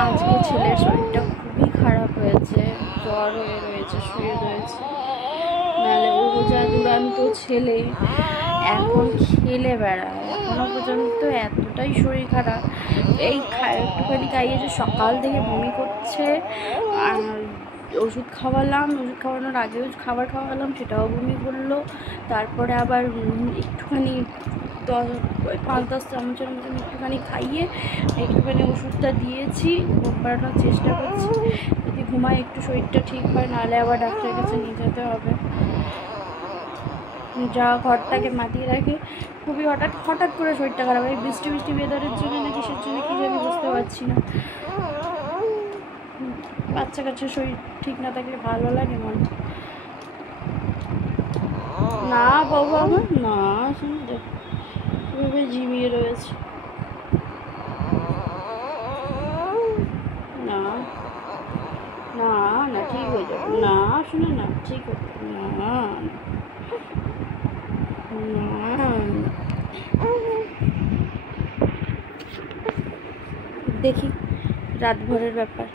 আজকে ছেলের শরীরটা খুবই খারাপ হয়েছে, জ্বর হয়ে রয়েছে, শুয়ে রয়েছে। নাহলে ও যা দুরান্ত ছেলে, এখন খেলে বেড়ায়। এখনো পর্যন্ত এতটাই শরীর খারাপ, এই একটুখানি খাইয়েছে, সকাল থেকে বমি করছে। আর ওষুধ খাওয়ালাম, ওষুধ খাওয়ানোর আগেও খাবার খাওয়ালাম, সেটাও বমি করলো। তারপরে আবার একটুখানি 5-10 চামচের মতন একটুখানি খাইয়ে একটুখানি ওষুধটা দিয়েছি, ঘুম পাড়ানোর চেষ্টা করছি। যদি ঘুমায় একটু শরীরটা ঠিক হয়, নাহলে আবার ডাক্তারের কাছে নিয়ে যেতে হবে। যা ঘরটাকে মাতিয়ে রাখে, খুবই হঠাৎ করে শরীরটা খারাপ হয়। বৃষ্টি ওয়েদারের জন্য না কিসের জন্য কি জানি বুঝতে পারছি না। বাচ্চা কাচ্চার শরীর ঠিক না থাকলে ভালো লাগে মন। না বাবা, আমার না, শুনতে ঝিমিয়ে রয়েছে। না না না, ঠিক হয়ে যাবে। না শুনে না, ঠিক হবে। না দেখি রাত ভোরের ব্যাপার।